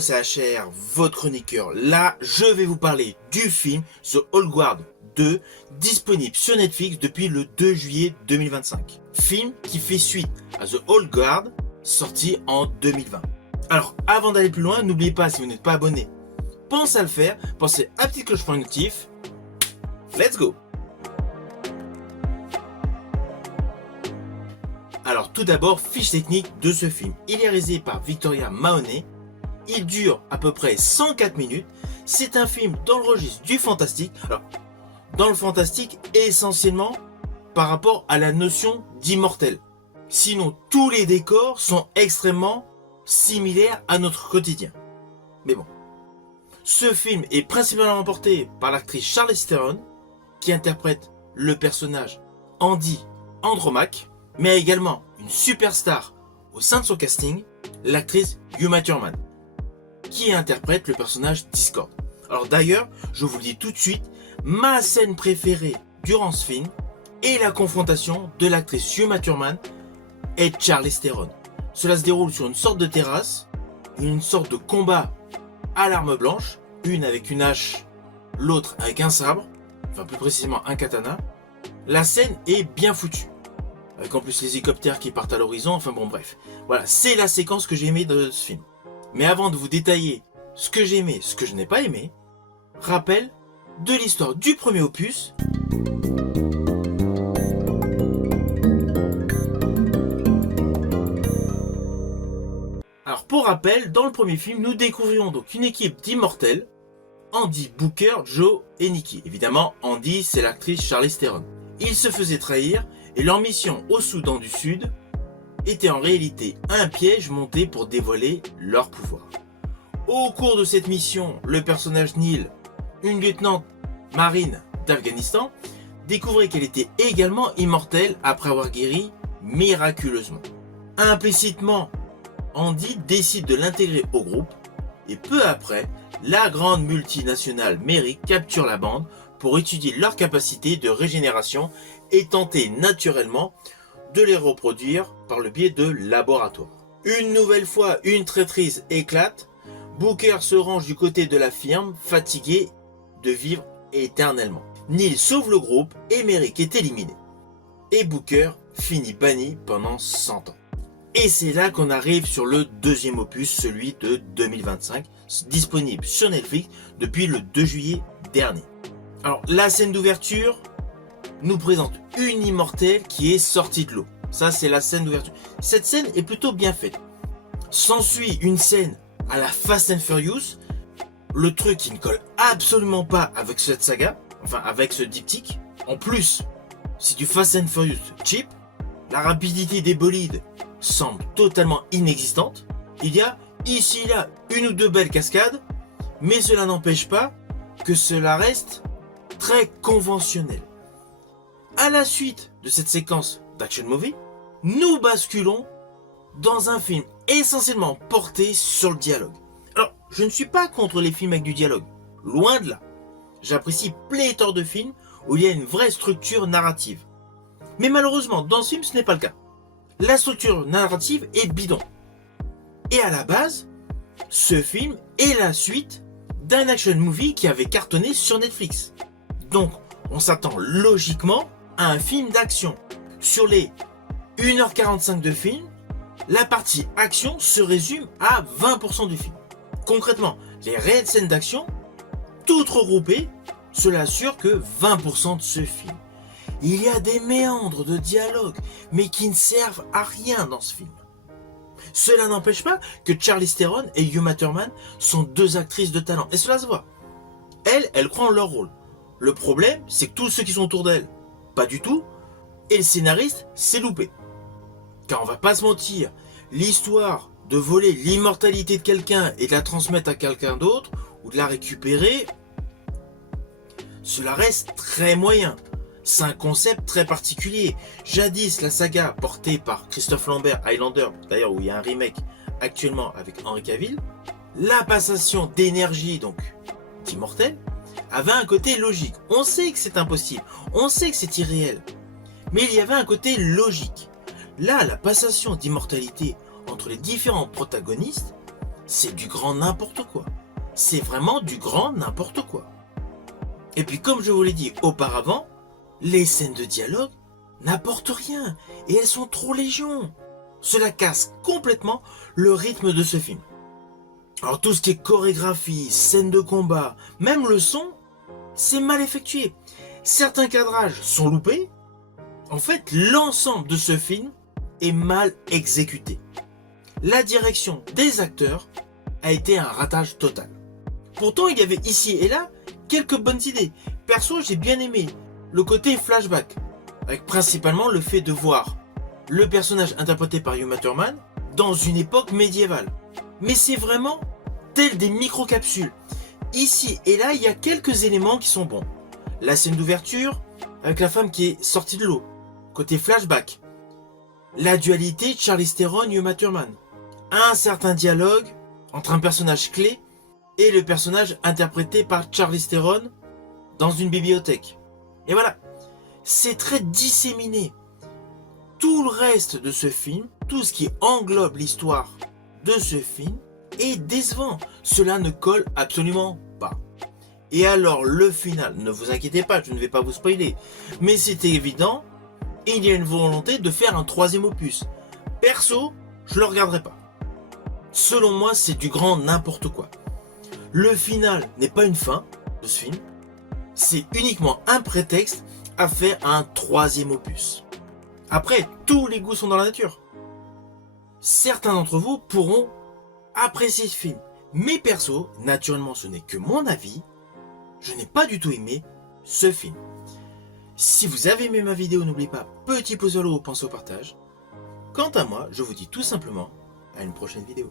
c'est HR, votre chroniqueur. Là, je vais vous parler du film The Old Guard 2, disponible sur Netflix depuis le 2 juillet 2025. Film qui fait suite à The Old Guard, sorti en 2020. Alors, avant d'aller plus loin, n'oubliez pas, si vous n'êtes pas abonné, pensez à le faire, pensez à la petite cloche pour notif. Let's go! Alors tout d'abord, fiche technique de ce film. Il est réalisé par Victoria Mahoney. Il dure à peu près 104 minutes. C'est un film dans le registre du fantastique. Alors, dans le fantastique, essentiellement par rapport à la notion d'immortel. Sinon, tous les décors sont extrêmement similaires à notre quotidien. Mais bon. Ce film est principalement porté par l'actrice Charlize Theron, qui interprète le personnage Andy Andromaque, mais également une superstar au sein de son casting, l'actrice Uma Thurman, qui interprète le personnage Discord. Alors d'ailleurs, je vous le dis tout de suite, ma scène préférée durant ce film est la confrontation de l'actrice Uma Thurman et Charlize Theron. Cela se déroule sur une sorte de terrasse, une sorte de combat à l'arme blanche, une avec une hache, l'autre avec un sabre, enfin plus précisément un katana. La scène est bien foutue, avec en plus les hélicoptères qui partent à l'horizon, enfin bon bref. Voilà, c'est la séquence que j'ai aimée de ce film. Mais avant de vous détailler ce que j'ai aimé, ce que je n'ai pas aimé, rappel de l'histoire du premier opus. Alors pour rappel, dans le premier film, nous découvrions donc une équipe d'immortels, Andy, Booker, Joe et Nikki. Évidemment, Andy, c'est l'actrice Charlize Theron. Ils se faisaient trahir et leur mission au Soudan du Sud était en réalité un piège monté pour dévoiler leur pouvoir. Au cours de cette mission, le personnage Neil, une lieutenant marine d'Afghanistan, découvrait qu'elle était également immortelle après avoir guéri miraculeusement. Implicitement, Andy décide de l'intégrer au groupe et peu après, la grande multinationale Merrick capture la bande pour étudier leur capacité de régénération et tenter naturellement de les reproduire par le biais de laboratoires. Une nouvelle fois, une traîtrise éclate. Booker se range du côté de la firme, fatigué de vivre éternellement. Neil sauve le groupe et Merrick est éliminé. Et Booker finit banni pendant 100 ans. Et c'est là qu'on arrive sur le deuxième opus, celui de 2025, disponible sur Netflix depuis le 2 juillet dernier. Alors la scène d'ouverture nous présente une immortelle qui est sortie de l'eau. Ça c'est la scène d'ouverture. Cette scène est plutôt bien faite. S'ensuit une scène à la Fast and Furious, le truc qui ne colle absolument pas avec cette saga, enfin avec ce diptyque. En plus, c'est du Fast and Furious cheap. La rapidité des bolides semble totalement inexistante. Il y a ici et là une ou deux belles cascades, mais cela n'empêche pas que cela reste très conventionnel. À la suite de cette séquence d'action movie, nous basculons dans un film essentiellement porté sur le dialogue. Alors, je ne suis pas contre les films avec du dialogue, loin de là. J'apprécie pléthore de films où il y a une vraie structure narrative. Mais malheureusement, dans ce film, ce n'est pas le cas. La structure narrative est bidon. Et à la base, ce film est la suite d'un action movie qui avait cartonné sur Netflix. Donc, on s'attend logiquement à un film d'action. Sur les 1h45 de film, la partie action se résume à 20% du film. Concrètement, les réelles scènes d'action, toutes regroupées, cela assure que 20% de ce film. Il y a des méandres de dialogue, mais qui ne servent à rien dans ce film. Cela n'empêche pas que Charlize Theron et Uma Thurman sont deux actrices de talent, et cela se voit. Elles croient en leur rôle. Le problème, c'est que tous ceux qui sont autour d'elles, pas du tout, et le scénariste s'est loupé. Car on va pas se mentir, l'histoire de voler l'immortalité de quelqu'un et de la transmettre à quelqu'un d'autre, ou de la récupérer, cela reste très moyen. C'est un concept très particulier. Jadis, la saga portée par Christophe Lambert, Highlander, d'ailleurs où il y a un remake actuellement avec Henry Cavill, la passation d'énergie, donc d'immortel, avait un côté logique. On sait que c'est impossible, on sait que c'est irréel, mais il y avait un côté logique. Là, la passation d'immortalité entre les différents protagonistes, c'est du grand n'importe quoi. C'est vraiment du grand n'importe quoi. Et puis comme je vous l'ai dit auparavant, les scènes de dialogue n'apportent rien et elles sont trop légion. Cela casse complètement le rythme de ce film. Alors tout ce qui est chorégraphie, scène de combat, même le son, c'est mal effectué. Certains cadrages sont loupés. En fait, l'ensemble de ce film est mal exécuté. La direction des acteurs a été un ratage total. Pourtant, il y avait ici et là quelques bonnes idées. Perso, j'ai bien aimé le côté flashback, avec principalement le fait de voir le personnage interprété par Uma Thurman dans une époque médiévale. Mais c'est vraiment tel des micro-capsules. Ici et là, il y a quelques éléments qui sont bons. La scène d'ouverture avec la femme qui est sortie de l'eau, côté flashback. La dualité Charlize Theron et Uma Thurman. Un certain dialogue entre un personnage clé et le personnage interprété par Charlize Theron dans une bibliothèque. Et voilà, c'est très disséminé. Tout le reste de ce film, tout ce qui englobe l'histoire de ce film est décevant. Cela ne colle absolument pas. Et alors le final, ne vous inquiétez pas, je ne vais pas vous spoiler, mais c'était évident, il y a une volonté de faire un troisième opus. Perso, je le regarderai pas. Selon moi, c'est du grand n'importe quoi. Le final n'est pas une fin de ce film, c'est uniquement un prétexte à faire un troisième opus. Après, tous les goûts sont dans la nature. Certains d'entre vous pourront apprécier ce film. Mais perso, naturellement ce n'est que mon avis, je n'ai pas du tout aimé ce film. Si vous avez aimé ma vidéo, n'oubliez pas, petit pouce vers le haut, pensez au partage. Quant à moi, je vous dis tout simplement à une prochaine vidéo.